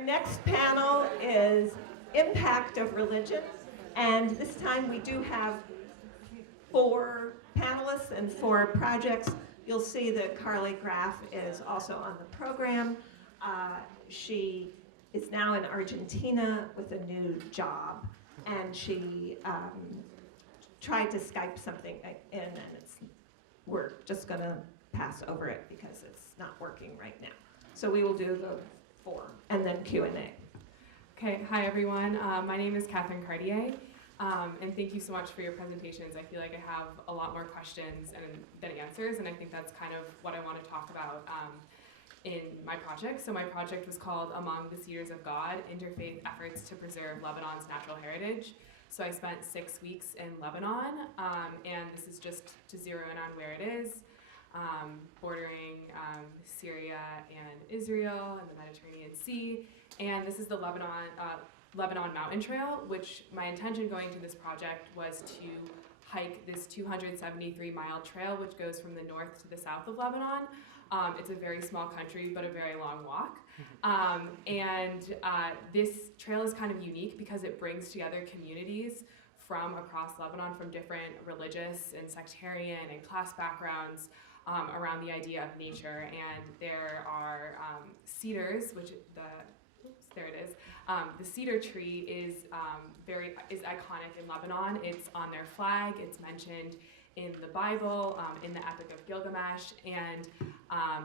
Our next panel is Impact of Religion, and this time we do have 4 panelists and 4 projects. You'll see that Carly Graf is also on the program. She is now in Argentina with a new job, and she tried to Skype something in, and we're just going to pass over it because it's not working right now. So we will do the 4 and then Q&A. Okay, hi everyone. My name is Kaitlyn Cartier, and thank you so much for your presentations. I feel like I have a lot more questions than answers, and I think that's kind of what I want to talk about in my project. So my project was called Among the Cedars of God, Interfaith Efforts to Preserve Lebanon's Natural Heritage. So I spent 6 weeks in Lebanon, and this is just to zero in on where it is, bordering Syria and Israel and the Mediterranean Sea. And this is the Lebanon Mountain Trail, which my intention going to this project was to hike this 273-mile trail, which goes from the north to the south of Lebanon. It's a very small country, but a very long walk. This trail is kind of unique because it brings together communities from across Lebanon, from different religious and sectarian and class backgrounds around the idea of nature. And there are cedars, which there it is. The cedar tree is iconic in Lebanon. It's on their flag. It's mentioned in the Bible, in the Epic of Gilgamesh, and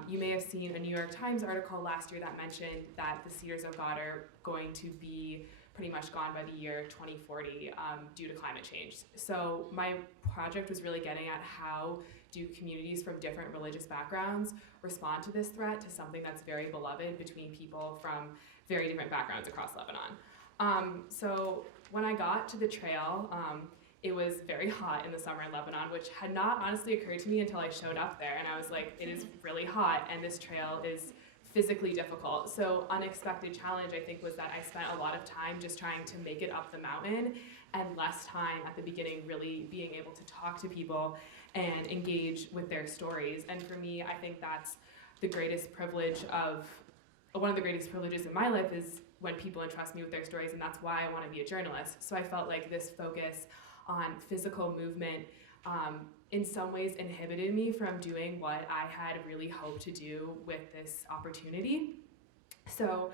you may have seen a New York Times article last year that mentioned that the cedars of God are going to be pretty much gone by the year 2040 due to climate change. So my project was really getting at how do communities from different religious backgrounds respond to this threat, to something that's very beloved between people from very different backgrounds across Lebanon. So when I got to the trail, it was very hot in the summer in Lebanon, which had not honestly occurred to me until I showed up there, and I was like, it is really hot, and this trail is physically difficult. So unexpected challenge, I think, was that I spent a lot of time just trying to make it up the mountain and less time at the beginning really being able to talk to people and engage with their stories. And for me, I think that's the greatest privilege one of the greatest privileges in my life is when people entrust me with their stories, and that's why I want to be a journalist. So I felt like this focus on physical movement in some ways inhibited me from doing what I had really hoped to do with this opportunity. So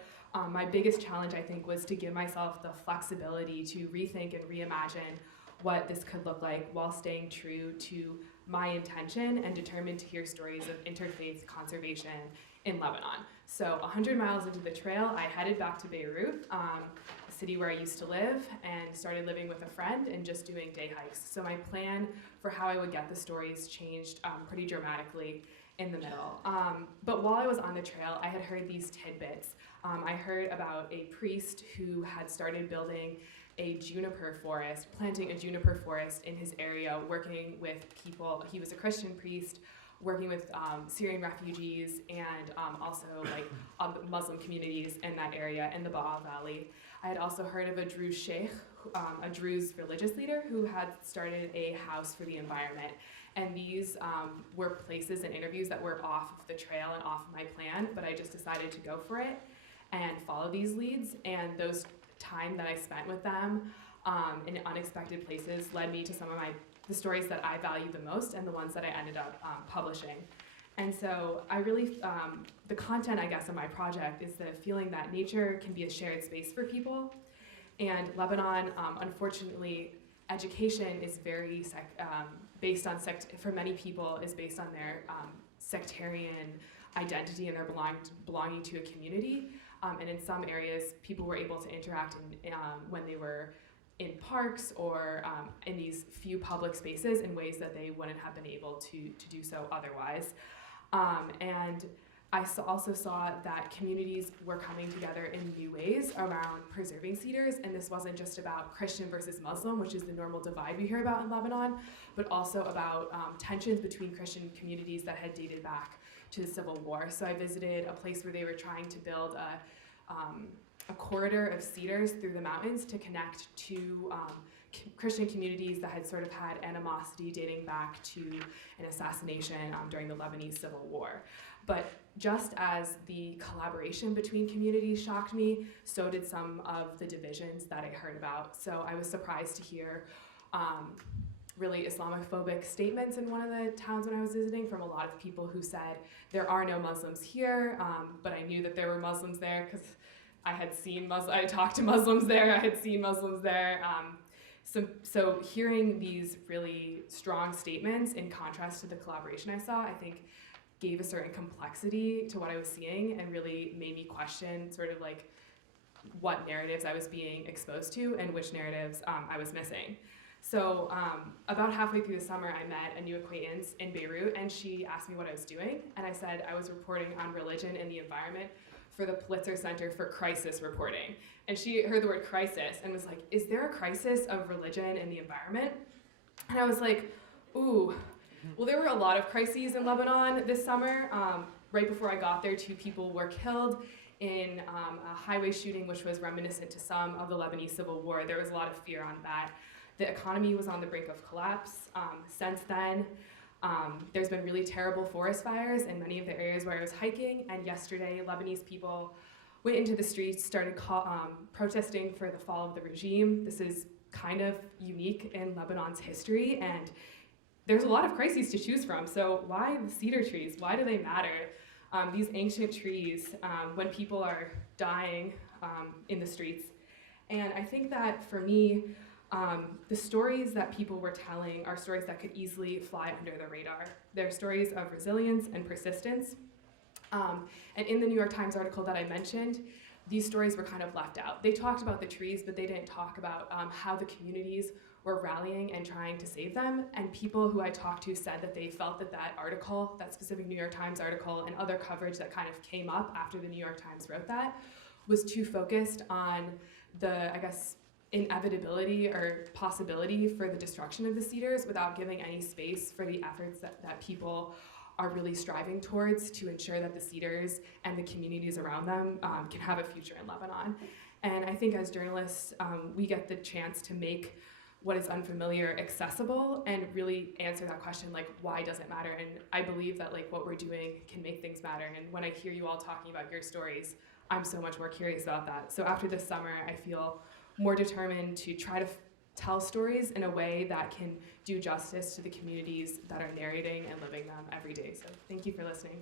my biggest challenge, I think, was to give myself the flexibility to rethink and reimagine what this could look like while staying true to my intention and determined to hear stories of interfaith conservation in Lebanon. So 100 miles into the trail, I headed back to Beirut, a city where I used to live, and started living with a friend and just doing day hikes. So my plan for how I would get the stories changed pretty dramatically in the middle. But while I was on the trail, I had heard these tidbits. I heard about a priest who had started building a juniper forest, planting a juniper forest in his area, working with people. He was a Christian priest, working with Syrian refugees and also Muslim communities in that area in the Ba'a Valley. I had also heard of a Druze sheikh, a Druze religious leader who had started a house for the environment. And these were places and interviews that were off of the trail and off of my plan, but I just decided to go for it and follow these leads. And those time that I spent with them in unexpected places led me to some of the stories that I value the most and the ones that I ended up publishing. And so I really, the content, I guess, of my project is the feeling that nature can be a shared space for people. And Lebanon, unfortunately, education is very based on, for many people, is based on their sectarian identity and their belonging to a community. And in some areas, people were able to interact when they were in parks or in these few public spaces in ways that they wouldn't have been able to do so otherwise. And I also saw that communities were coming together in new ways around preserving cedars, and this wasn't just about Christian versus Muslim, which is the normal divide we hear about in Lebanon, but also about tensions between Christian communities that had dated back to the Civil War. So I visited a place where they were trying to build a corridor of cedars through the mountains to connect to Christian communities that had sort of had animosity dating back to an assassination during the Lebanese Civil War. But just as the collaboration between communities shocked me, so did some of the divisions that I heard about. So I was surprised to hear really Islamophobic statements in one of the towns when I was visiting from a lot of people who said, there are no Muslims here, but I knew that there were Muslims there because I had talked to Muslims there, I had seen Muslims there. So hearing these really strong statements in contrast to the collaboration I saw, I think gave a certain complexity to what I was seeing and really made me question sort of like what narratives I was being exposed to and which narratives I was missing. So about halfway through the summer, I met a new acquaintance in Beirut, and she asked me what I was doing, and I said I was reporting on religion and the environment for the Pulitzer Center for Crisis Reporting. And she heard the word crisis and was like, is there a crisis of religion and the environment? And I was like, ooh, well, there were a lot of crises in Lebanon this summer. Right before I got there, 2 people were killed in a highway shooting, which was reminiscent to some of the Lebanese Civil War. There was a lot of fear on that. The economy was on the brink of collapse. Since then, there's been really terrible forest fires in many of the areas where I was hiking, and yesterday, Lebanese people went into the streets, started protesting for the fall of the regime. This is kind of unique in Lebanon's history, and there's a lot of crises to choose from. So why the cedar trees? Why do they matter? These ancient trees, when people are dying in the streets. And I think that for me, the stories that people were telling are stories that could easily fly under the radar. They're stories of resilience and persistence. And in the New York Times article that I mentioned, these stories were kind of left out. They talked about the trees, but they didn't talk about how the communities were rallying and trying to save them. And people who I talked to said that they felt that that article, that specific New York Times article, and other coverage that kind of came up after the New York Times wrote that, was too focused on the, I guess, inevitability or possibility for the destruction of the cedars without giving any space for the efforts that people are really striving towards to ensure that the cedars and the communities around them can have a future in Lebanon. And I think as journalists, we get the chance to make what is unfamiliar accessible and really answer that question, like, why does it matter? And I believe that like what we're doing can make things matter. And when I hear you all talking about your stories, I'm so much more curious about that. So after this summer, I feel more determined to try to tell stories in a way that can do justice to the communities that are narrating and living them every day. So thank you for listening.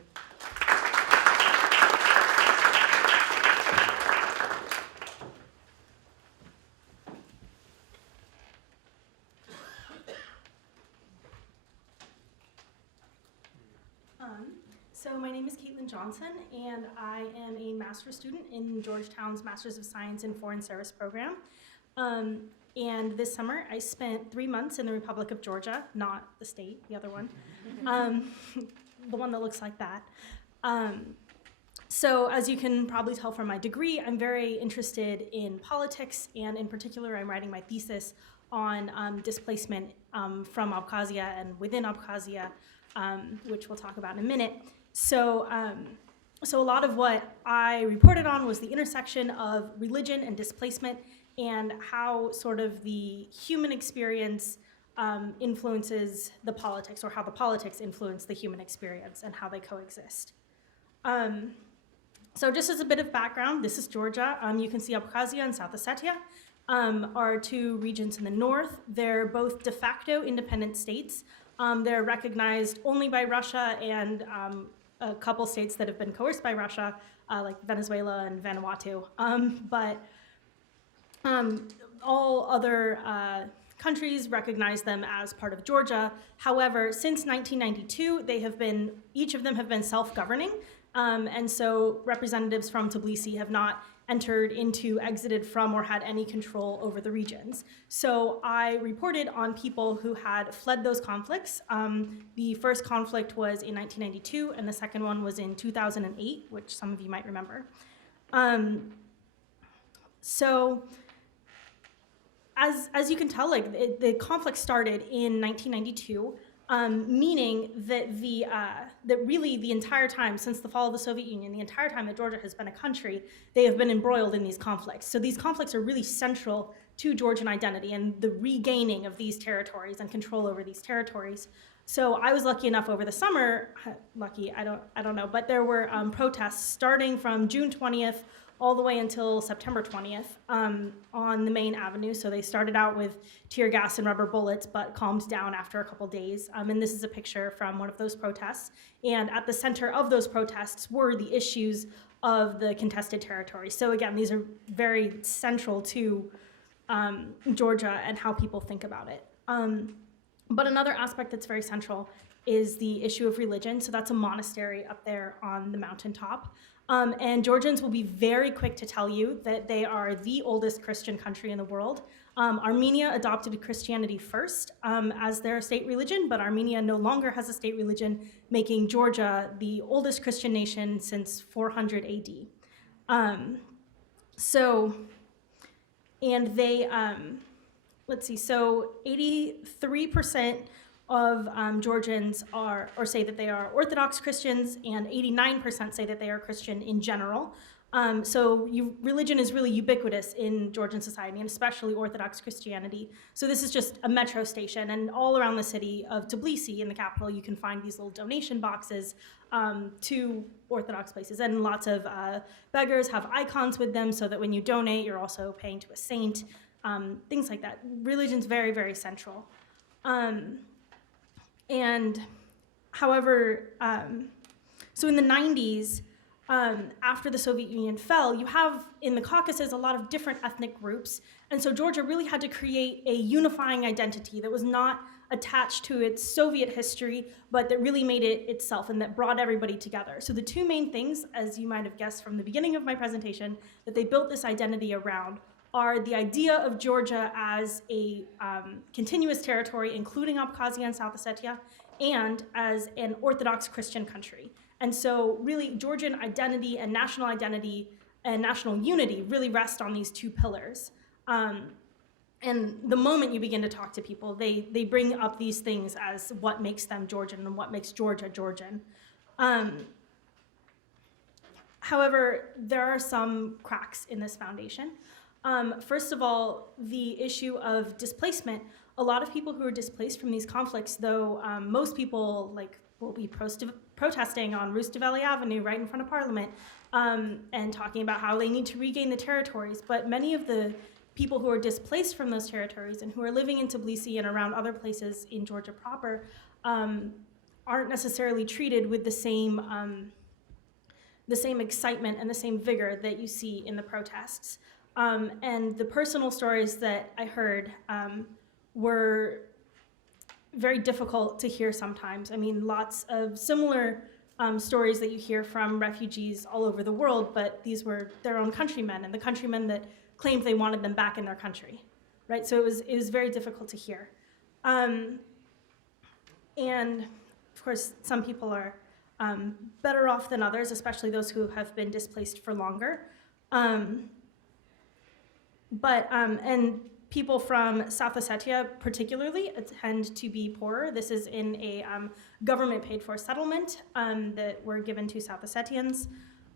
So my name is Kaitlyn Johnson, and I am a master's student in Georgetown's Masters of Science in Foreign Service program. And this summer, I spent 3 months in the Republic of Georgia, not the state, the other one, the one that looks like that. So as you can probably tell from my degree, I'm very interested in politics, and in particular, I'm writing my thesis on displacement from Abkhazia and within Abkhazia, which we'll talk about in a minute. So a lot of what I reported on was the intersection of religion and displacement and how sort of the human experience influences the politics, or how the politics influence the human experience and how they coexist. So just as a bit of background, this is Georgia. You can see Abkhazia and South Ossetia are 2 regions in the north. They're both de facto independent states. They're recognized only by Russia and a couple states that have been coerced by Russia, like Venezuela and Vanuatu. But all other countries recognize them as part of Georgia. However, since 1992, each of them have been self-governing. And so representatives from Tbilisi have not entered into, exited from, or had any control over the regions. So I reported on people who had fled those conflicts. The first conflict was in 1992, and the second one was in 2008, which some of you might remember. So as you can tell, like the conflict started in 1992, meaning that that really the entire time since the fall of the Soviet Union, the entire time that Georgia has been a country, they have been embroiled in these conflicts. So these conflicts are really central to Georgian identity and the regaining of these territories and control over these territories. So I was lucky enough over the summer, lucky, I don't know, but there were protests starting from June 20th all the way until September 20th on the main avenue. So they started out with tear gas and rubber bullets, but calmed down after a couple days. And this is a picture from one of those protests. And at the center of those protests were the issues of the contested territory. So again, these are very central to Georgia and how people think about it. But another aspect that's very central is the issue of religion. So that's a monastery up there on the mountaintop. And Georgians will be very quick to tell you that they are the oldest Christian country in the world. Armenia adopted Christianity first as their state religion, but Armenia no longer has a state religion, making Georgia the oldest Christian nation since 400 AD. And they, let's see, so 83% of Georgians say that they are Orthodox Christians, and 89% say that they are Christian in general. Religion is really ubiquitous in Georgian society, and especially Orthodox Christianity. So this is just a metro station, and all around the city of Tbilisi, in the capital, you can find these little donation boxes to Orthodox places. And lots of beggars have icons with them so that when you donate, you're also paying to a saint, things like that. Religion's very, very central. However, so in the 90s, after the Soviet Union fell, you have in the Caucasus a lot of different ethnic groups. And so Georgia really had to create a unifying identity that was not attached to its Soviet history, but that really made it itself and that brought everybody together. So the two main things, as you might have guessed from the beginning of my presentation, that they built this identity around are the idea of Georgia as a continuous territory, including Abkhazia and South Ossetia, and as an Orthodox Christian country. And so really Georgian identity and national unity really rest on these two pillars. And the moment you begin to talk to people, they bring up these things as what makes them Georgian and what makes Georgia Georgian. However, there are some cracks in this foundation. First of all, the issue of displacement. A lot of people who are displaced from these conflicts, though most people will be protesting on Rustaveli Avenue right in front of Parliament and talking about how they need to regain the territories. But many of the people who are displaced from those territories and who are living in Tbilisi and around other places in Georgia proper aren't necessarily treated with the same excitement and the same vigor that you see in the protests. And the personal stories that I heard were very difficult to hear sometimes. I mean, lots of similar stories that you hear from refugees all over the world, but these were their own countrymen and the countrymen that claimed they wanted them back in their country, right? So it was very difficult to hear. And of course, some people are better off than others, especially those who have been displaced for longer. And people from South Ossetia particularly tend to be poorer. This is in a government paid for settlement that were given to South Ossetians.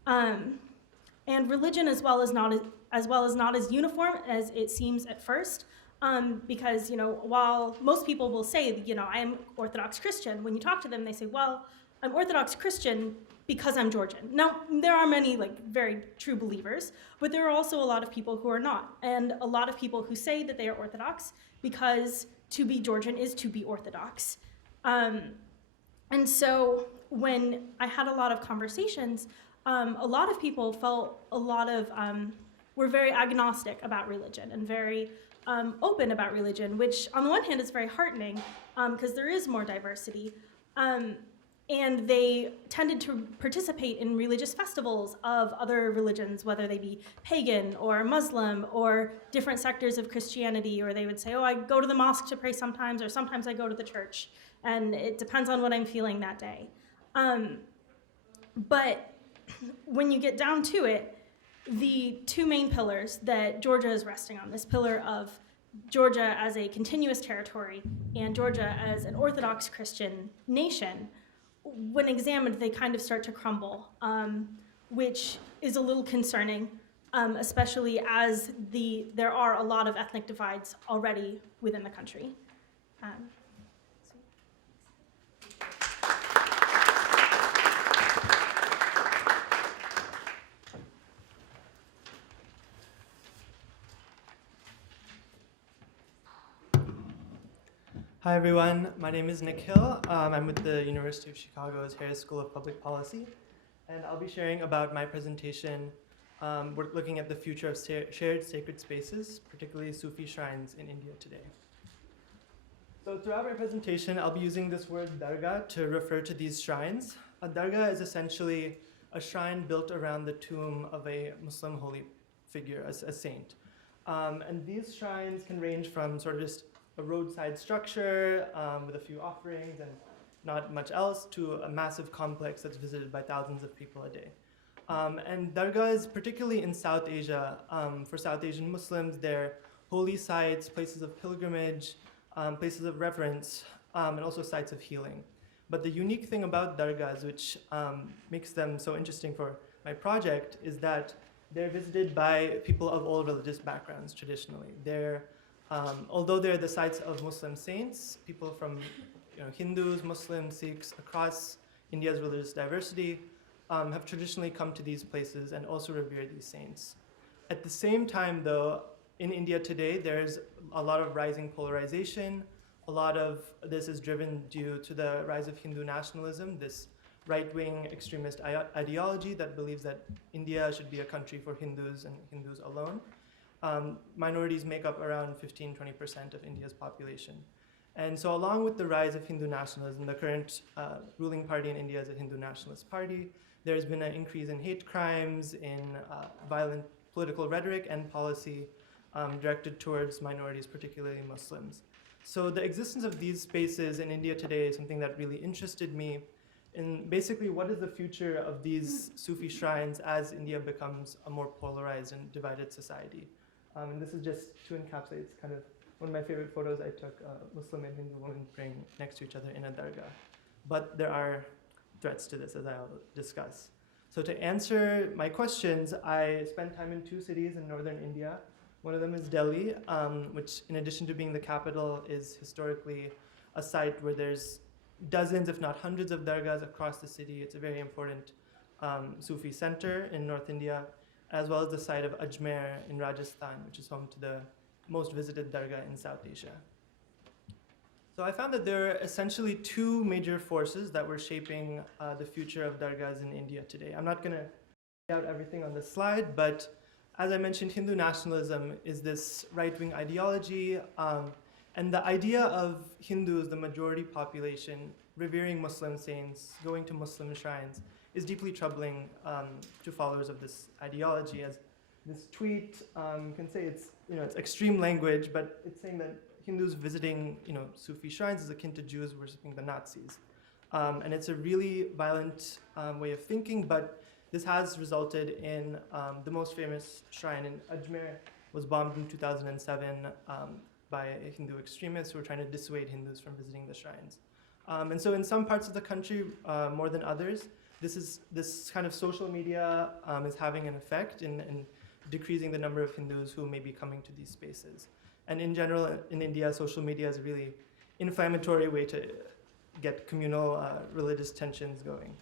And religion as well is not as uniform as it seems at first, because while most people will say I am Orthodox Christian, when you talk to them they say, well, I'm Orthodox Christian because I'm Georgian. Now, there are many very true believers, but there are also a lot of people who are not, and a lot of people who say that they are Orthodox because to be Georgian is to be Orthodox. And so when I had a lot of conversations, a lot of people felt were very agnostic about religion and very open about religion, which on the one hand is very heartening because there is more diversity. And they tended to participate in religious festivals of other religions, whether they be pagan or Muslim or different sectors of Christianity, or they would say, oh, I go to the mosque to pray sometimes, or sometimes I go to the church, and it depends on what I'm feeling that day. But when you get down to it, the two main pillars that Georgia is resting on, this pillar of Georgia as a continuous territory and Georgia as an Orthodox Christian nation, when examined, they kind of start to crumble, which is a little concerning, especially as there are a lot of ethnic divides already within the country. Hi everyone, my name is Nikhil. I'm with the University of Chicago's Harris School of Public Policy, and I'll be sharing about my presentation. We're looking at the future of shared sacred spaces, particularly Sufi shrines in India today. So throughout my presentation, I'll be using this word dargah to refer to these shrines. A dargah is essentially a shrine built around the tomb of a Muslim holy figure, a saint. And these shrines can range from sort of just a roadside structure with a few offerings and not much else to a massive complex that's visited by thousands of people a day. And dargahs, particularly in South Asia, for South Asian Muslims, they're holy sites, places of pilgrimage, places of reverence, and also sites of healing. But the unique thing about dargahs, which makes them so interesting for my project, is that they're visited by people of all religious backgrounds traditionally. Although they're the sites of Muslim saints, people from Hindus, Muslims, Sikhs across India's religious diversity have traditionally come to these places and also revere these saints. At the same time, though, in India today, there's a lot of rising polarization. A lot of this is driven due to the rise of Hindu nationalism, this right-wing extremist ideology that believes that India should be a country for Hindus and Hindus alone. Minorities make up around 15-20% of India's population. And so along with the rise of Hindu nationalism, the current ruling party in India is a Hindu nationalist party. There's been an increase in hate crimes, in violent political rhetoric and policy directed towards minorities, particularly Muslims. So the existence of these spaces in India today is something that really interested me in basically what is the future of these Sufi shrines as India becomes a more polarized and divided society. And this is just to encapsulate, it's kind of one of my favorite photos I took, a Muslim and Hindu women praying next to each other in a dargah. But there are threats to this, as I'll discuss. So to answer my questions, I spent time in 2 cities in northern India. One of them is Delhi, which in addition to being the capital is historically a site where there's dozens, if not hundreds of dargahs across the city. It's a very important Sufi center in North India, as well as the site of Ajmer in Rajasthan, which is home to the most visited dargah in South Asia. So I found that there are essentially 2 major forces that were shaping the future of dargahs in India today. I'm not going to lay out everything on this slide, but as I mentioned, Hindu nationalism is this right-wing ideology, and the idea of Hindus, the majority population, revering Muslim saints, going to Muslim shrines, is deeply troubling to followers of this ideology. As this tweet, you can say it's extreme language, but it's saying that Hindus visiting Sufi shrines is akin to Jews worshiping the Nazis, and it's a really violent way of thinking. But this has resulted in the most famous shrine in Ajmer was bombed in 2007 by Hindu extremists who were trying to dissuade Hindus from visiting the shrines. And so in some parts of the country, more than others, this kind of social media is having an effect in decreasing the number of Hindus who may be coming to these spaces. And in general, in India, social media is a really inflammatory way to get communal religious tensions going.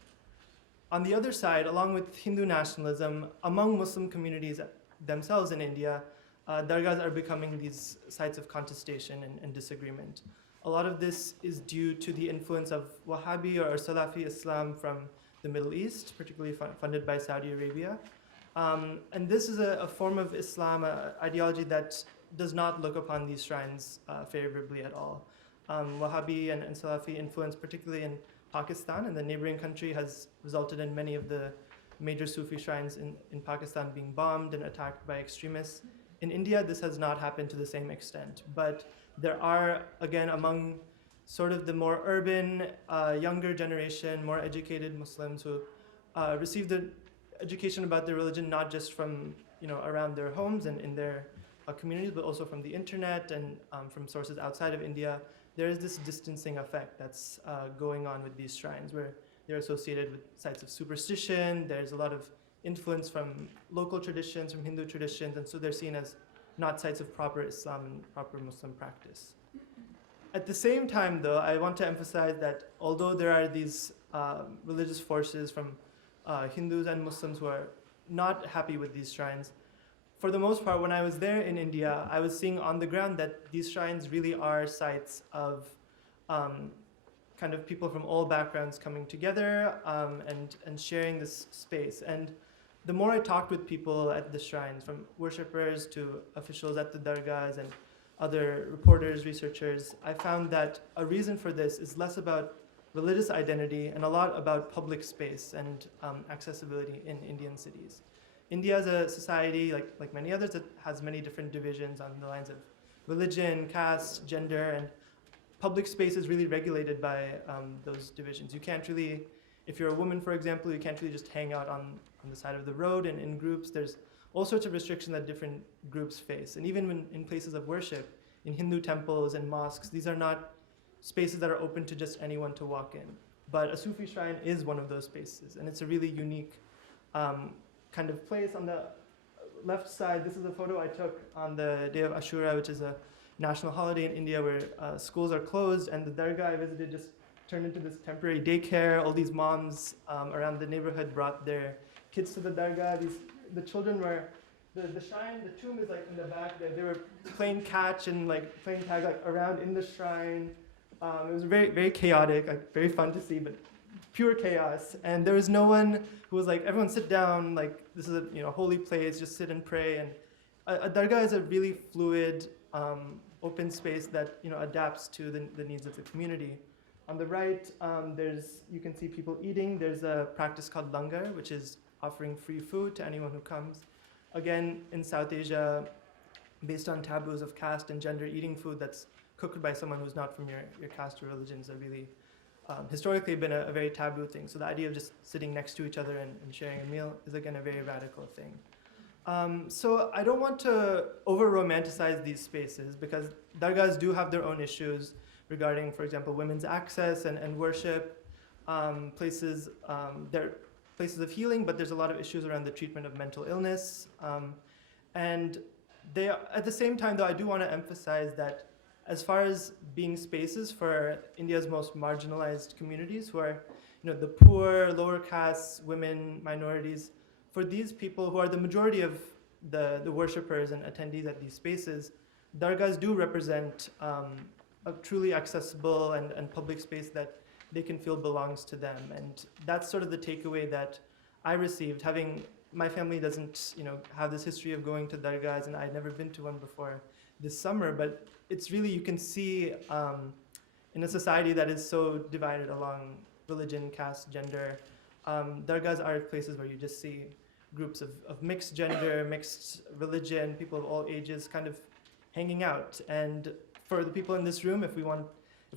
On the other side, along with Hindu nationalism, among Muslim communities themselves in India, dargahs are becoming these sites of contestation and disagreement. A lot of this is due to the influence of Wahhabi or Salafi Islam from the Middle East, particularly funded by Saudi Arabia. And this is a form of Islam, ideology that does not look upon these shrines favorably at all. Wahhabi and Salafi influence, particularly in Pakistan and the neighboring country, has resulted in many of the major Sufi shrines in Pakistan being bombed and attacked by extremists. In India, this has not happened to the same extent, but there are, again, among sort of the more urban, younger generation, more educated Muslims who receive the education about their religion not just from around their homes and in their communities, but also from the internet and from sources outside of India. There is this distancing effect that's going on with these shrines, where they're associated with sites of superstition. There's a lot of influence from local traditions, from Hindu traditions, and so they're seen as not sites of proper Islam and proper Muslim practice. At the same time, though, I want to emphasize that although there are these religious forces from Hindus and Muslims who are not happy with these shrines, for the most part, when I was there in India, I was seeing on the ground that these shrines really are sites of kind of people from all backgrounds coming together and sharing this space. And the more I talked with people at the shrines, from worshippers to officials at the dargahs and other reporters, researchers, I found that a reason for this is less about religious identity and a lot about public space and accessibility in Indian cities. India is a society, like many others, that has many different divisions on the lines of religion, caste, gender, and public space is really regulated by those divisions. You can't really, if you're a woman, for example, you can't really just hang out on the side of the road and in groups. There's all sorts of restrictions that different groups face. And even when in places of worship, in Hindu temples and mosques, these are not spaces that are open to just anyone to walk in. But a Sufi shrine is one of those spaces, and it's a really unique kind of place. On the left side, this is a photo I took on the day of Ashura, which is a national holiday in India where schools are closed, and the dargah I visited just turned into this temporary daycare. All these moms around the neighborhood brought their kids to the dargah. The children were, the shrine, the tomb is like in the back there. They were playing catch and like playing tag like around in the shrine. It was very, very chaotic, like very fun to see, but pure chaos. And there was no one who was like, everyone sit down, like this is a holy place, just sit and pray. And a dargah is a really fluid, open space that adapts to the needs of the community. On the right, you can see people eating. There's a practice called langar, which is offering free food to anyone who comes. Again, in South Asia, based on taboos of caste and gender, eating food that's cooked by someone who's not from your caste or religion is a really, historically been a very taboo thing. So the idea of just sitting next to each other and sharing a meal is again a very radical thing. So I don't want to over-romanticize these spaces because dargahs do have their own issues regarding, for example, women's access and worship, places, they're places of healing, but there's a lot of issues around the treatment of mental illness. And they are, at the same time, though, I do want to emphasize that as far as being spaces for India's most marginalized communities, who are the poor, lower castes, women, minorities, for these people who are the majority of the worshippers and attendees at these spaces, dargahs do represent a truly accessible and public space that they can feel belongs to them. And that's sort of the takeaway that I received. My family doesn't have this history of going to dargahs, and I'd never been to one before this summer, but it's really, you can see in a society that is so divided along religion, caste, gender, dargahs are places where you just see groups of mixed gender, mixed religion, people of all ages kind of hanging out. And for the people in this room, if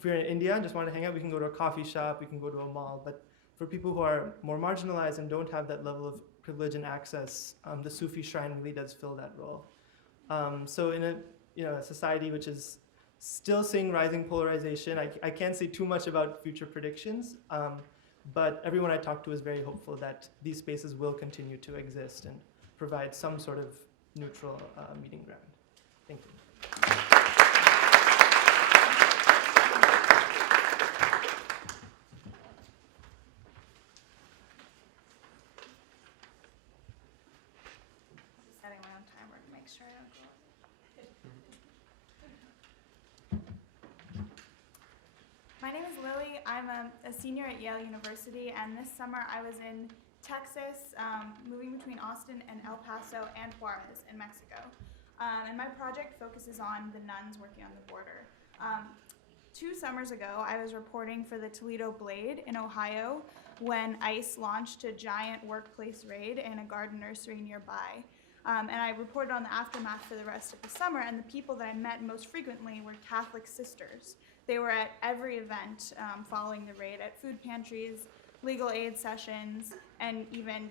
we're in India and just want to hang out, we can go to a coffee shop, we can go to a mall. But for people who are more marginalized and don't have that level of privilege and access, the Sufi shrine really does fill that role. So in a society which is still seeing rising polarization, I can't say too much about future predictions, but everyone I talk to is very hopeful that these spaces will continue to exist and provide some sort of neutral meeting ground. Thank you. Setting my own timer to make sure I don't go. My name is Lily. I'm a senior at Yale University, and this summer I was in Texas, moving between Austin and El Paso and Juarez in Mexico. And my project focuses on the nuns working on the border. 2 summers ago, I was reporting for the Toledo Blade in Ohio when ICE launched a giant workplace raid in a garden nursery nearby. And I reported on the aftermath for the rest of the summer, and the people that I met most frequently were Catholic sisters. They were at every event following the raid, at food pantries, legal aid sessions, and even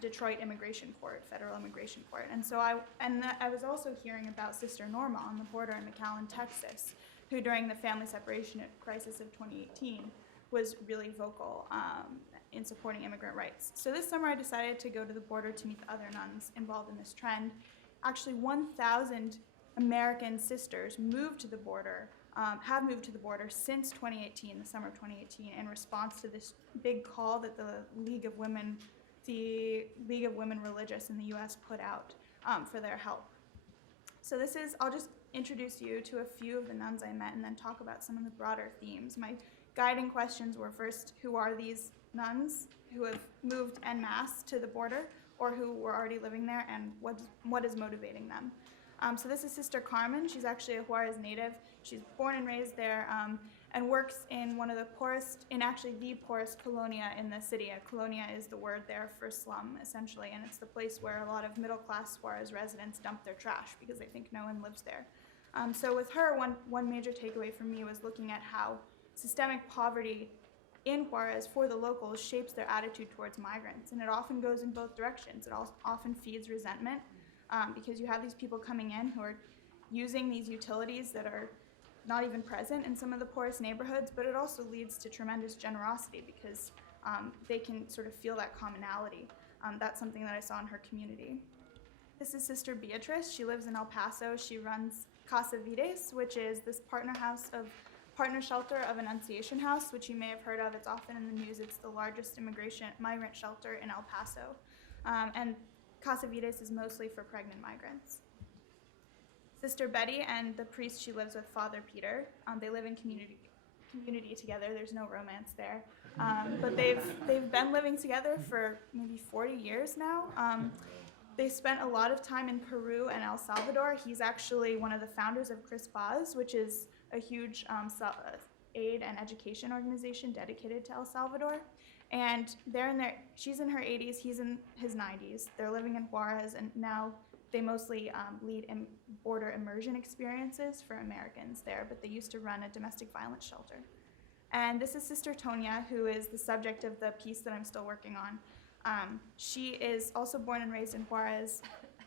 Detroit Immigration Court, Federal Immigration Court. And so I was also hearing about Sister Norma on the border in McAllen, Texas, who during the family separation crisis of 2018 was really vocal in supporting immigrant rights. So this summer I decided to go to the border to meet the other nuns involved in this trend. Actually, 1,000 American sisters moved to the border, have moved to the border since 2018, the summer of 2018, in response to this big call that the League of Women Religious in the U.S. put out for their help. So I'll just introduce you to a few of the nuns I met and then talk about some of the broader themes. My guiding questions were first, who are these nuns who have moved en masse to the border or who were already living there, and what is motivating them? So this is Sister Carmen. She's actually a Juarez native. She's born and raised there and works in one of the poorest, actually the poorest colonia in the city. A colonia is the word there for slum, essentially, and it's the place where a lot of middle-class Juarez residents dump their trash because they think no one lives there. So with her, one major takeaway for me was looking at how systemic poverty in Juarez for the locals shapes their attitude towards migrants, and it often goes in both directions. It often feeds resentment because you have these people coming in who are using these utilities that are not even present in some of the poorest neighborhoods, but it also leads to tremendous generosity because they can sort of feel that commonality. That's something that I saw in her community. This is Sister Beatrice. She lives in El Paso. She runs Casa Vides, which is this partner shelter of Annunciation House, which you may have heard of. It's often in the news. It's the largest migrant shelter in El Paso. And Casa Vides is mostly for pregnant migrants. Sister Betty and the priest she lives with, Father Peter, they live in community together. There's no romance there. But they've been living together for maybe 40 years now. They spent a lot of time in Peru and El Salvador. He's actually one of the founders of CRISPAS, which is a huge aid and education organization dedicated to El Salvador. And she's in her 80s, he's in his 90s. They're living in Juarez, and now they mostly lead border immersion experiences for Americans there, but they used to run a domestic violence shelter. And this is Sister Tonya, who is the subject of the piece that I'm still working on. She is also born and raised in Juarez,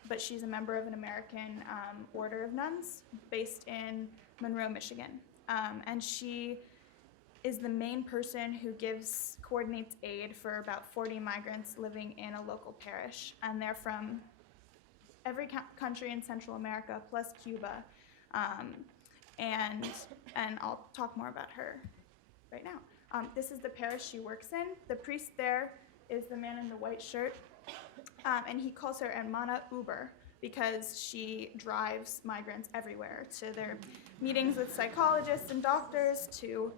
but she's a member of an American order of nuns based in Monroe, Michigan. And she is the main person who coordinates aid for about 40 migrants living in a local parish. And they're from every country in Central America, plus Cuba. And I'll talk more about her right now. This is the parish she works in. The priest there is the man in the white shirt. And he calls her Hermana Uber because she drives migrants everywhere to their meetings with psychologists and doctors, to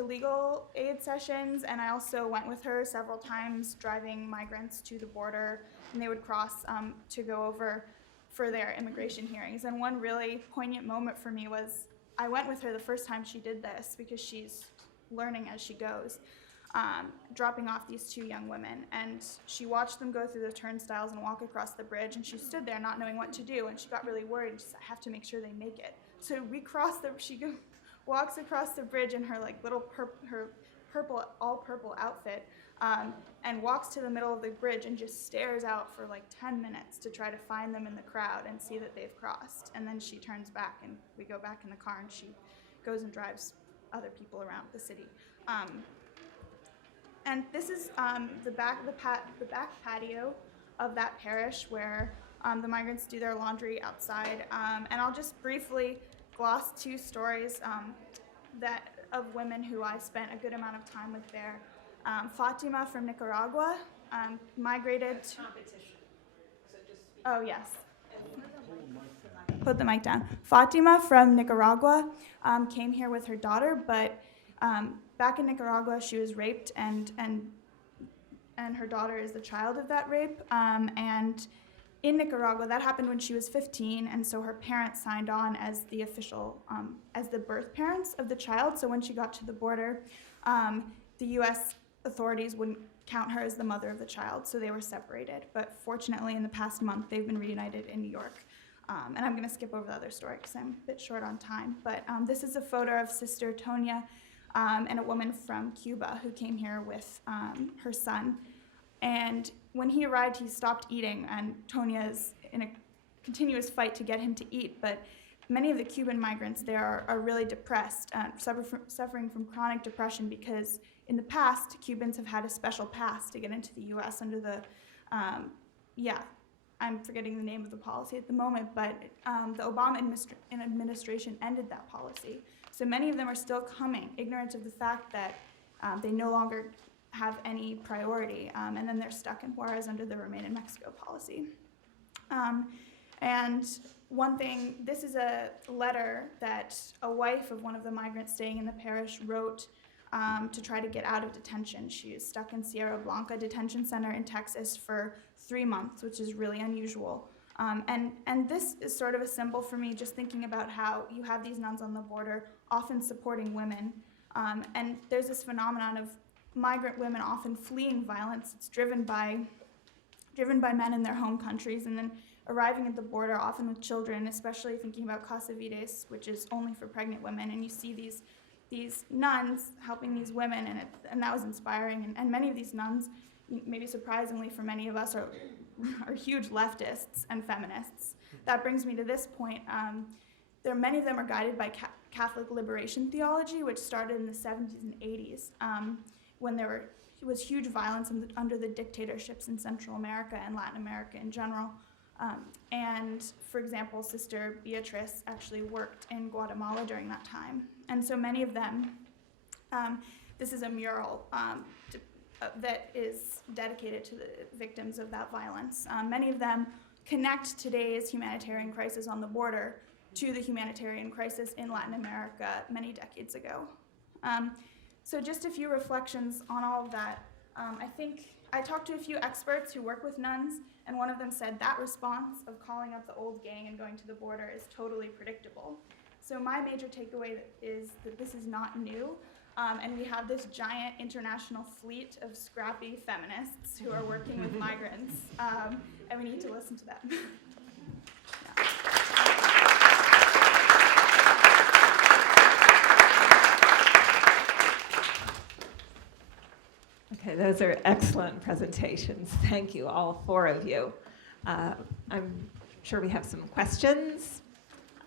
legal aid sessions. And I also went with her several times driving migrants to the border, and they would cross to go over for their immigration hearings. And one really poignant moment for me was I went with her the first time she did this because she's learning as she goes, dropping off these two young women. And she watched them go through the turnstiles and walk across the bridge, and she stood there not knowing what to do, and she got really worried. She said, I have to make sure they make it. So she walks across the bridge in her little all purple outfit, and walks to the middle of the bridge and just stares out for 10 minutes to try to find them in the crowd and see that they've crossed. And then she turns back, and we go back in the car, and she goes and drives other people around the city. And this is the back patio of that parish where the migrants do their laundry outside. And I'll just briefly gloss two stories of women who I spent a good amount of time with there. Fatima from Nicaragua migrated to... Oh, yes. Put the mic down. Fatima from Nicaragua came here with her daughter, but back in Nicaragua, she was raped, and her daughter is the child of that rape. And in Nicaragua, that happened when she was 15, and so her parents signed on as the official, as the birth parents of the child. So when she got to the border, the U.S. authorities wouldn't count her as the mother of the child, so they were separated. But fortunately, in the past month, they've been reunited in New York. And I'm going to skip over the other story because I'm a bit short on time. But this is a photo of Sister Tonya and a woman from Cuba who came here with her son. And when he arrived, he stopped eating, and Tonya's in a continuous fight to get him to eat. But many of the Cuban migrants there are really depressed, suffering from chronic depression, because in the past, Cubans have had a special pass to get into the U.S. under the, I'm forgetting the name of the policy at the moment, but the Obama administration ended that policy. So many of them are still coming, ignorant of the fact that they no longer have any priority, and then they're stuck in Juarez under the Remain in Mexico policy. And one thing, this is a letter that a wife of one of the migrants staying in the parish wrote to try to get out of detention. She is stuck in Sierra Blanca Detention Center in Texas for 3 months, which is really unusual. And this is sort of a symbol for me, just thinking about how you have these nuns on the border often supporting women. And there's this phenomenon of migrant women often fleeing violence. It's driven by men in their home countries, and then arriving at the border, often with children, especially thinking about Casa Vides, which is only for pregnant women, and you see these nuns helping these women, and that was inspiring. And many of these nuns, maybe surprisingly for many of us, are huge leftists and feminists. That brings me to this point. Many of them are guided by Catholic liberation theology, which started in the 70s and 80s, when there was huge violence under the dictatorships in Central America and Latin America in general. And for example, Sister Beatrice actually worked in Guatemala during that time. And so many of them, this is a mural that is dedicated to the victims of that violence. Many of them connect today's humanitarian crisis on the border to the humanitarian crisis in Latin America many decades ago. So just a few reflections on all of that. I think I talked to a few experts who work with nuns, and one of them said that response of calling up the old gang and going to the border is totally predictable. So my major takeaway is that this is not new, and we have this giant international fleet of scrappy feminists who are working with migrants, and we need to listen to them. Yeah. Okay, those are excellent presentations. Thank you, all 4 of you. I'm sure we have some questions.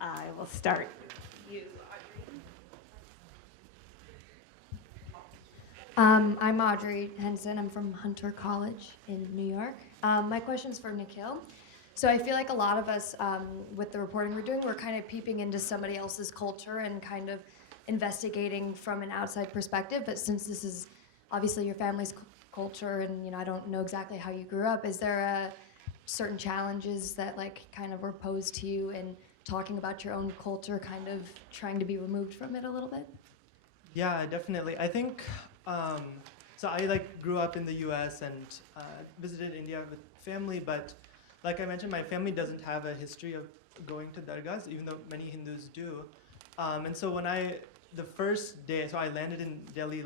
I will start with you, I'm Audrey Henson. I'm from Hunter College in New York. My question's for Nikhil. So I feel like a lot of us, with the reporting we're doing, we're kind of peeping into somebody else's culture and kind of investigating from an outside perspective. But since this is obviously your family's culture, and I don't know exactly how you grew up, is there certain challenges that kind of were posed to you in talking about your own culture, kind of trying to be removed from it a little bit? Yeah, definitely. I think, so I grew up in the US and visited India with family, but like I mentioned, my family doesn't have a history of going to dargahs, even though many Hindus do. And so the first day, so I landed in Delhi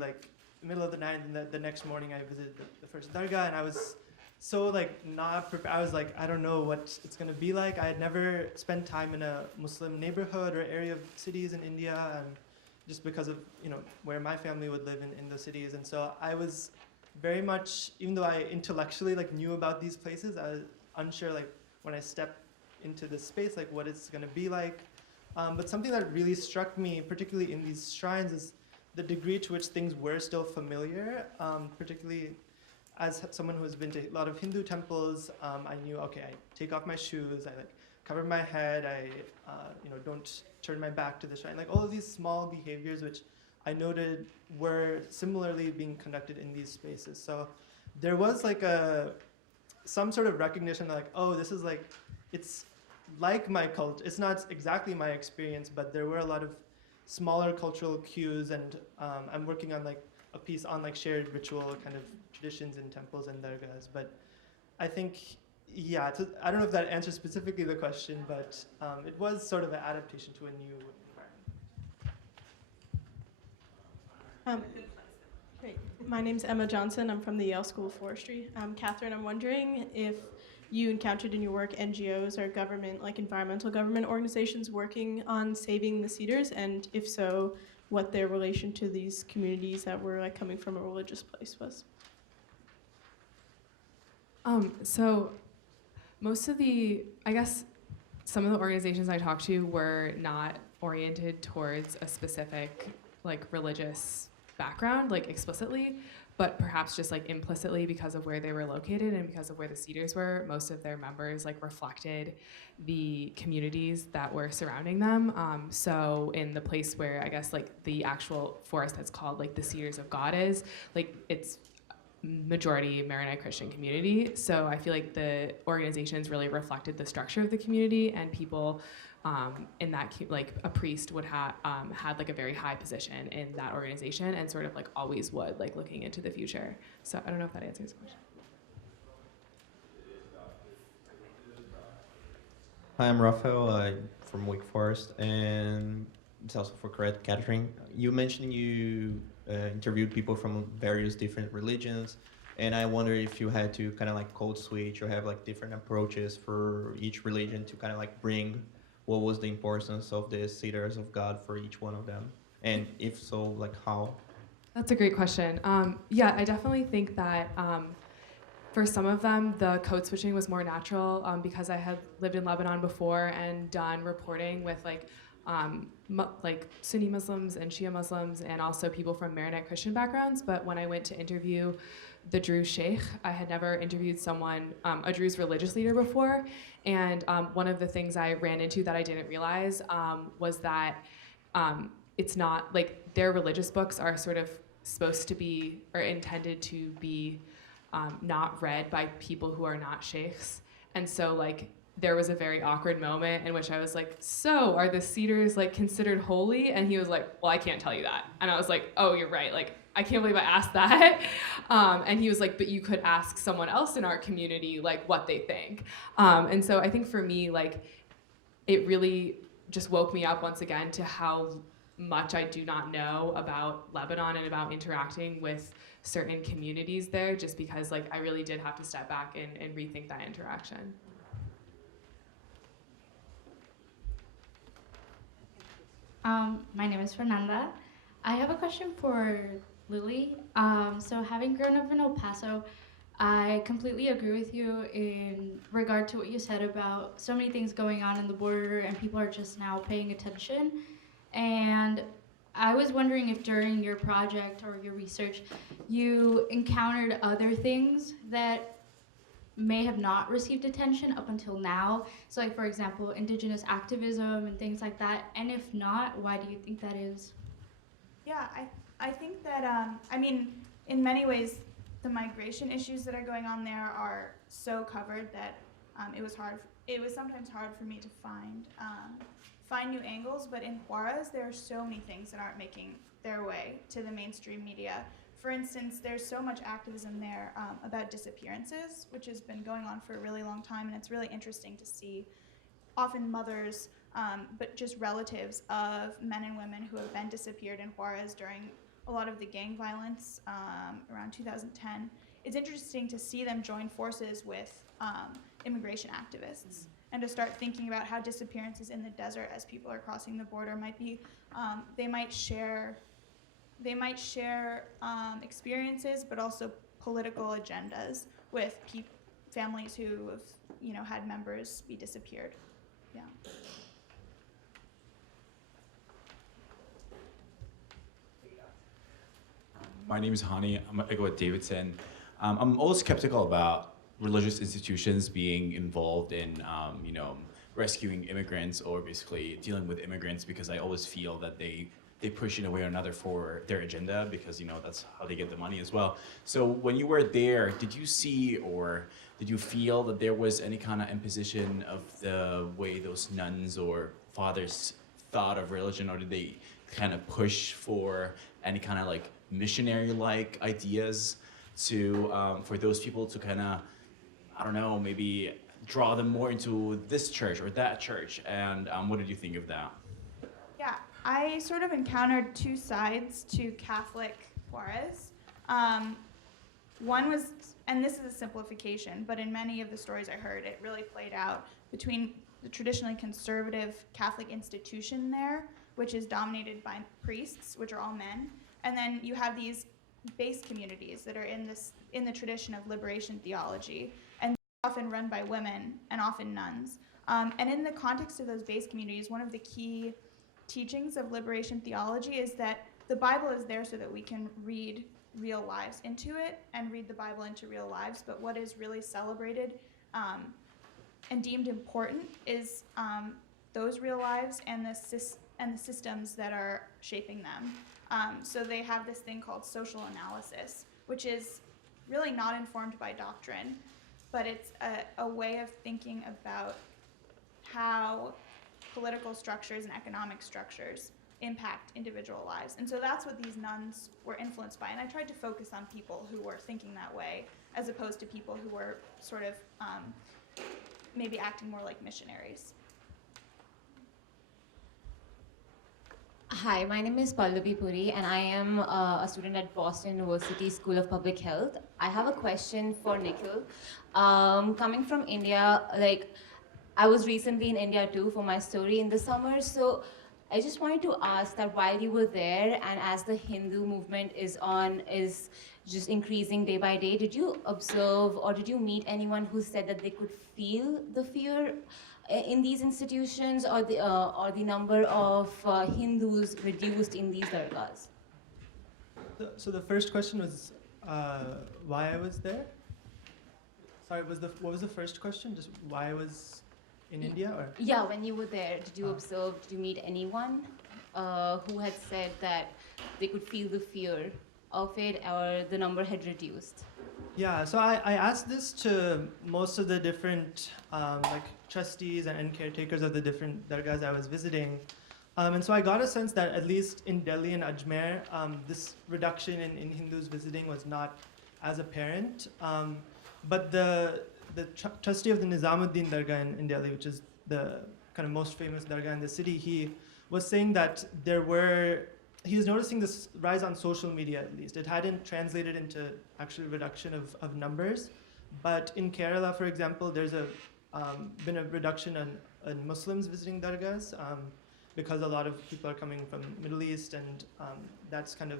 middle of the night, and the next morning I visited the first dargah, and I was so not prepared. I was I don't know what it's gonna be like. I had never spent time in a Muslim neighborhood or area of cities in India, and just because of where my family would live in the cities. And so I was very much, even though I intellectually knew about these places, I was unsure when I stepped into this space what it's gonna be like. But something that really struck me, particularly in these shrines, is the degree to which things were still familiar, particularly as someone who has been to a lot of Hindu temples. I knew, okay, I take off my shoes, I cover my head, I don't turn my back to the shrine. All of these small behaviors which I noted were similarly being conducted in these spaces. So there was some sort of recognition that oh, this is it's like my culture. It's not exactly my experience, but there were a lot of smaller cultural cues, and I'm working on a piece on shared ritual kind of traditions in temples and dargahs. But I think, yeah, I don't know if that answers specifically the question, but it was sort of an adaptation to a new environment. Great. My name's Emma Johnson. I'm from the Yale School of Forestry. Catherine, I'm wondering if you encountered in your work NGOs or government, environmental government organizations working on saving the cedars, and if so, what their relation to these communities that were coming from a religious place was. So most of some of the organizations I talked to were not oriented towards a specific religious background, explicitly, but perhaps just implicitly because of where they were located and because of where the cedars were. Most of their members reflected the communities that were surrounding them. So in the place where the actual forest that's called the Cedars of God is, it's majority Maronite Christian community. So I feel like the organizations really reflected the structure of the community, and people in that, like a priest would have had like a very high position in that organization, and sort of like always would, like looking into the future. So I don't know if that answers the question. Hi, I'm Rafael from Wake Forest, and it's also for Kaitlyn. You mentioned you interviewed people from various different religions, and I wonder if you had to kind of like code switch or have like different approaches for each religion to kind of like bring what was the importance of the cedars of God for each one of them, and if so, like how? That's a great question. Yeah, I definitely think that for some of them, the code switching was more natural because I had lived in Lebanon before and done reporting with like Sunni Muslims and Shia Muslims, and also people from Maronite Christian backgrounds. But when I went to interview the Druze sheikh, I had never interviewed someone, a Druze religious leader before. And one of the things I ran into that I didn't realize was that it's not, like, their religious books are sort of supposed to be, or intended to be, not read by people who are not sheikhs. And so, like, there was a very awkward moment in which I was like, so are the cedars like considered holy? And he was like, well, I can't tell you that. And I was like, oh, you're right. Like, I can't believe I asked that. And he was like, but you could ask someone else in our community, like, what they think. And so I think for me, like, it really just woke me up once again to how much I do not know about Lebanon and about interacting with certain communities there, just because, like, I really did have to step back and rethink that interaction. My name is Fernanda. I have a question for Lily. So having grown up in El Paso, I completely agree with you in regard to what you said about so many things going on in the border and people are just now paying attention. And I was wondering if during your project or your research, you encountered other things that may have not received attention up until now. So, like, for example, Indigenous activism and things like that. And if not, why do you think that is? Yeah, I think that, I mean, in many ways, the migration issues that are going on there are so covered that it was sometimes hard for me to find new angles. But in Juarez, there are so many things that aren't making their way to the mainstream media. For instance, there's so much activism there about disappearances, which has been going on for a really long time, and it's really interesting to see often mothers, but just relatives of men and women who have been disappeared in Juarez during a lot of the gang violence around 2010. It's interesting to see them join forces with immigration activists and to start thinking about how disappearances in the desert as people are crossing the border might be, they might share experiences, but also political agendas with families who have, had members be disappeared. Yeah. My name is Hani. I go at Davidson. I'm always skeptical about religious institutions being involved in, rescuing immigrants or basically dealing with immigrants, because I always feel that they push in a way or another for their agenda, because that's how they get the money as well. So when you were there, did you see or did you feel that there was any kind of imposition of the way those nuns or fathers thought of religion, or did they kind of push for any kind of like missionary-like ideas to for those people to kind of, I don't know, maybe draw them more into this church or that church? And what did you think of that? Yeah, I sort of encountered two sides to Catholic Juarez. One was, and this is a simplification, but in many of the stories I heard, it really played out between the traditionally conservative Catholic institution there, which is dominated by priests, which are all men, and then you have these base communities that are in the tradition of liberation theology, and often run by women and often nuns. And in the context of those base communities, one of the key teachings of liberation theology is that the Bible is there so that we can read real lives into it and read the Bible into real lives, but what is really celebrated and deemed important is those real lives and the systems that are shaping them. So they have this thing called social analysis, which is really not informed by doctrine, but it's a way of thinking about how political structures and economic structures impact individual lives. And so that's what these nuns were influenced by. And I tried to focus on people who were thinking that way, as opposed to people who were sort of maybe acting more like missionaries. Hi, my name is Pallavi Puri, and I am a student at Boston University School of Public Health. I have a question for Nikhil. Coming from India, like, I was recently in India too for my story in the summer, so I just wanted to ask that while you were there and as the Hindu movement is just increasing day by day, did you observe or did you meet anyone who said that they could feel the fear in these institutions, or the number of Hindus reduced in these dargahs? So the first question was why I was there? Sorry, what was the first question? Just why I was in India, or? Yeah, when you were there, did you observe, did you meet anyone who had said that they could feel the fear of it, or the number had reduced? Yeah, so I asked this to most of the different like trustees and caretakers of the different dargahs I was visiting. And so I got a sense that at least in Delhi and Ajmer, this reduction in Hindus visiting was not as apparent. But the trustee of the Nizamuddin Dargah in Delhi, which is the kind of most famous dargah in the city, he was saying that he was noticing this rise on social media at least. It hadn't translated into actual reduction of numbers. But in Kerala, for example, there's been a reduction in Muslims visiting dargahs because a lot of people are coming from Middle East, and that's kind of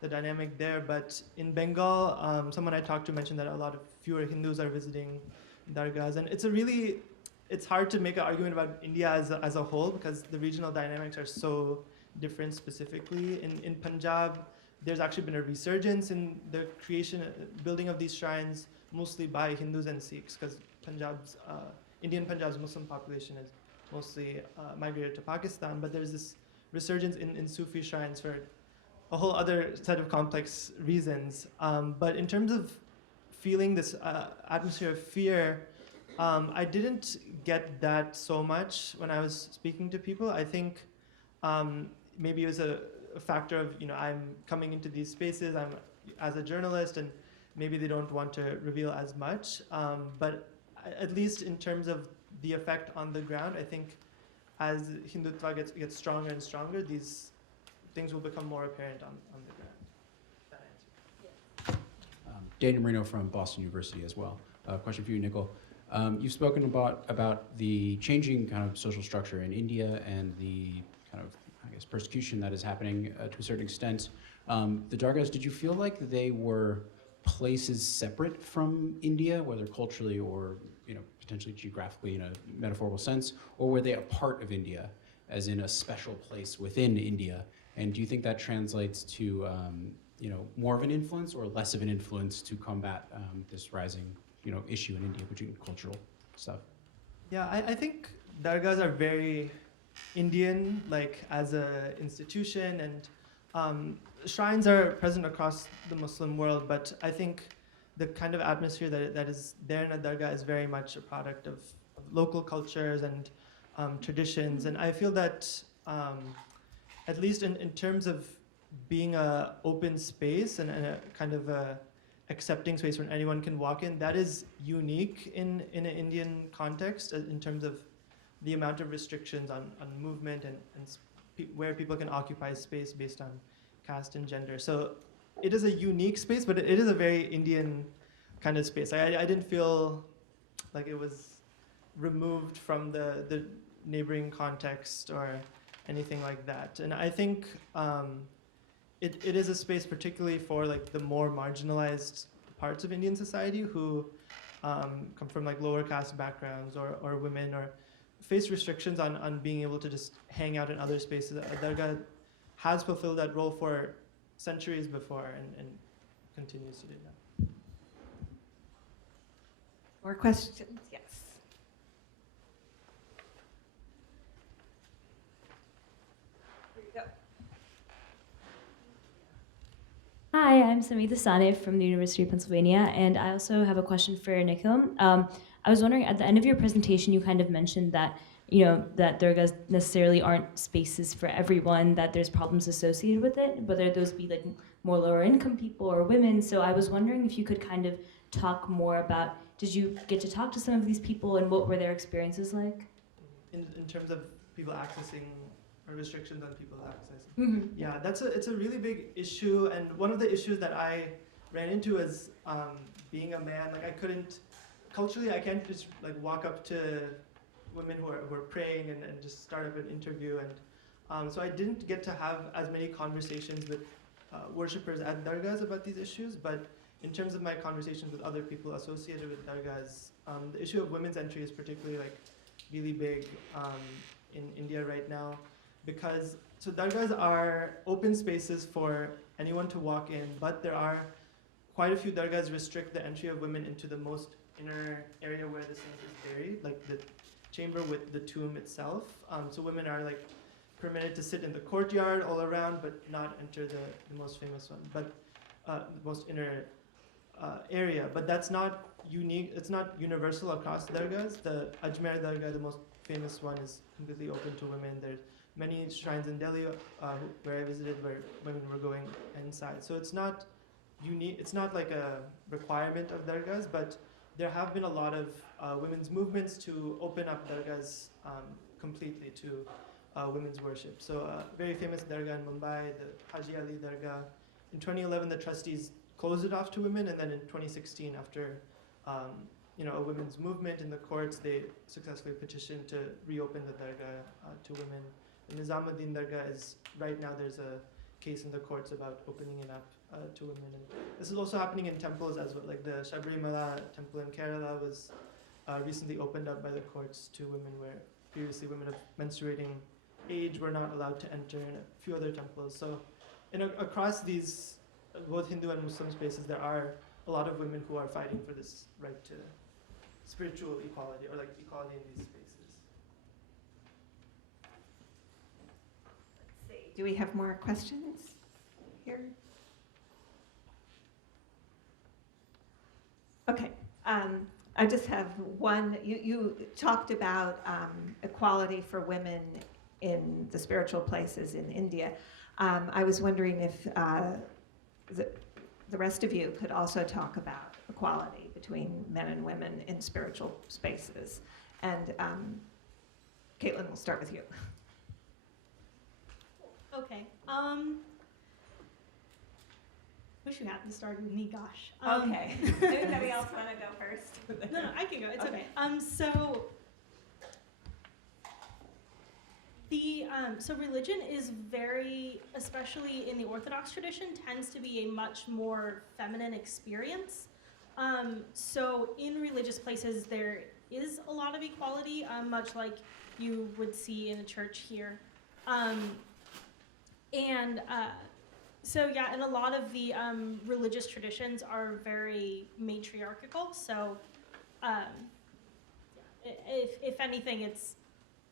the dynamic there. But in Bengal, someone I talked to mentioned that a lot of fewer Hindus are visiting dargahs. And it's hard to make an argument about India as a whole because the regional dynamics are so different specifically. In Punjab, there's actually been a resurgence in the building of these shrines, mostly by Hindus and Sikhs, because Indian Punjab's Muslim population is mostly migrated to Pakistan, but there's this resurgence in Sufi shrines for a whole other set of complex reasons. But in terms of feeling this atmosphere of fear, I didn't get that so much when I was speaking to people. I think maybe it was a factor of, I'm coming into these spaces, I'm as a journalist, and maybe they don't want to reveal as much. But at least in terms of the effect on the ground, I think as Hindutva gets stronger and stronger, these things will become more apparent on the ground. That answer. Daniel Marino from Boston University as well. Question for you, Nikhil. You've spoken about the changing kind of social structure in India and the kind of, I guess, persecution that is happening to a certain extent. The dargahs, did you feel like they were places separate from India, whether culturally or potentially geographically in a metaphorical sense, or were they a part of India, as in a special place within India? And do you think that translates to more of an influence or less of an influence to combat this rising issue in India between cultural stuff? Yeah, I think dargahs are very Indian, like as an institution, and shrines are present across the Muslim world, but I think the kind of atmosphere that is there in a dargah is very much a product of local cultures and traditions. And I feel that at least in terms of being an open space and a kind of a accepting space where anyone can walk in, that is unique in an Indian context in terms of the amount of restrictions on movement and where people can occupy space based on caste and gender. So it is a unique space, but it is a very Indian kind of space. I didn't feel like it was removed from the neighboring context or anything like that. And I think it is a space particularly for like the more marginalized parts of Indian society who come from like lower caste backgrounds or women or face restrictions on being able to just hang out in other spaces. Dargah has fulfilled that role for centuries before and continues to do that. More questions? Yes. Here you go. Hi, I'm Samita Sane from the University of Pennsylvania, and I also have a question for Nikhil. I was wondering, at the end of your presentation, you kind of mentioned that, that dargahs necessarily aren't spaces for everyone, that there's problems associated with it, whether those be like more lower income people or women. So I was wondering if you could kind of talk more about, did you get to talk to some of these people and what were their experiences like? In terms of people accessing, or restrictions on people accessing. Mm-hmm. Yeah, it's a really big issue, and one of the issues that I ran into is being a man. Like culturally, I can't just like walk up to women who are praying and just start up an interview, and so I didn't get to have as many conversations with worshippers at dargahs about these issues. But in terms of my conversations with other people associated with dargahs, the issue of women's entry is particularly really big in India right now, because dargahs are open spaces for anyone to walk in, but there are quite a few dargahs restrict the entry of women into the most inner area where the saint is buried, like the chamber with the tomb itself. So women are permitted to sit in the courtyard all around, but not enter the most famous one, but the most inner area. But that's not unique. It's not universal across dargahs. The Ajmer dargah, the most famous one, is completely open to women. There's many shrines in Delhi where I visited where women were going inside. So it's not unique. It's not like a requirement of dargahs, but there have been a lot of women's movements to open up dargahs completely to women's worship. So a very famous dargah in Mumbai, the Haji Ali Dargah. In 2011, the trustees closed it off to women, and then in 2016, after a women's movement in the courts, they successfully petitioned to reopen the dargah to women. The Nizamuddin Dargah is, right now there's a case in the courts about opening it up to women. And this is also happening in temples as well, like the Sabrimala temple in Kerala was recently opened up by the courts to women, where previously women of menstruating age were not allowed to enter, and a few other temples. So across these both Hindu and Muslim spaces, there are a lot of women who are fighting for this right to spiritual equality, or equality in these spaces. Let's see. Do we have more questions here? Okay. I just have one. You talked about equality for women in the spiritual places in India. I was wondering if the rest of you could also talk about equality between men and women in spiritual spaces. And Kaitlyn, we'll start with you. Okay. Wish you hadn't started with me, gosh. Okay. Anybody else want to go first? No, I can go. It's okay. So religion is very, especially in the Orthodox tradition, tends to be a much more feminine experience. So in religious places, there is a lot of equality, much like you would see in a church here. So yeah, and a lot of the religious traditions are very matriarchal. So if anything, it's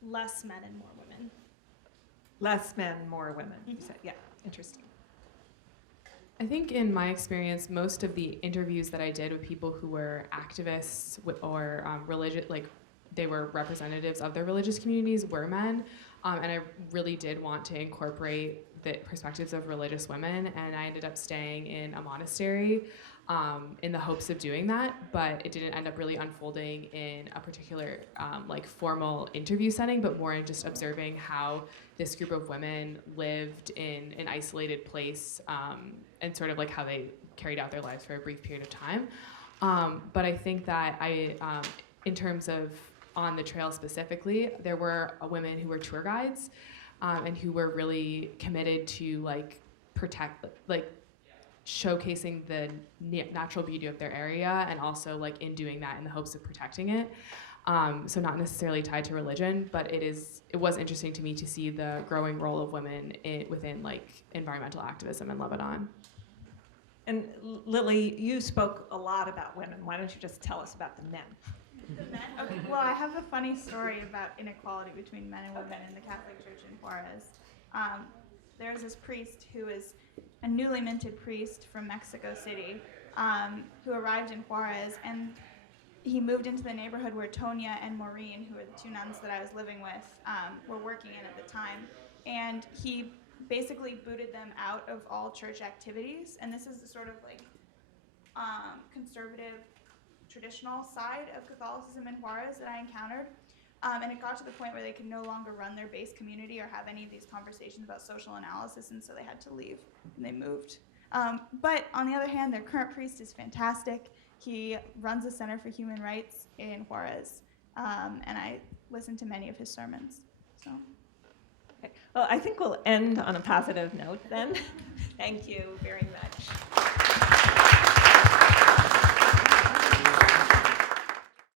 less men and more women. Less men, more women, you said. Yeah, interesting. I think in my experience, most of the interviews that I did with people who were activists or religious, they were representatives of their religious communities, were men. And I really did want to incorporate the perspectives of religious women, and I ended up staying in a monastery in the hopes of doing that, but it didn't end up really unfolding in a particular formal interview setting, but more in just observing how this group of women lived in an isolated place and sort of how they carried out their lives for a brief period of time. But I think that in terms of on the trail specifically, there were women who were tour guides and who were really committed to protect, showcasing the natural beauty of their area, and also in doing that in the hopes of protecting it. So not necessarily tied to religion, but it was interesting to me to see the growing role of women within environmental activism in Lebanon. And Lily, you spoke a lot about women. Why don't you just tell us about the men? The men? Okay. Well, I have a funny story about inequality between men and women in the Catholic Church in Juarez. there's this priest who is a newly minted priest from Mexico City who arrived in Juarez, and he moved into the neighborhood where Tonya and Maureen, who are the two nuns that I was living with, were working in at the time. And he basically booted them out of all church activities. And this is the sort of like conservative, traditional side of Catholicism in Juarez that I encountered. And it got to the point where they could no longer run their base community or have any of these conversations about social analysis, and so they had to leave, and they moved. But on the other hand, their current priest is fantastic. He runs a Center for Human Rights in Juarez, and I listened to many of his sermons. So. Okay. Well, I think we'll end on a positive note then. Thank you very much.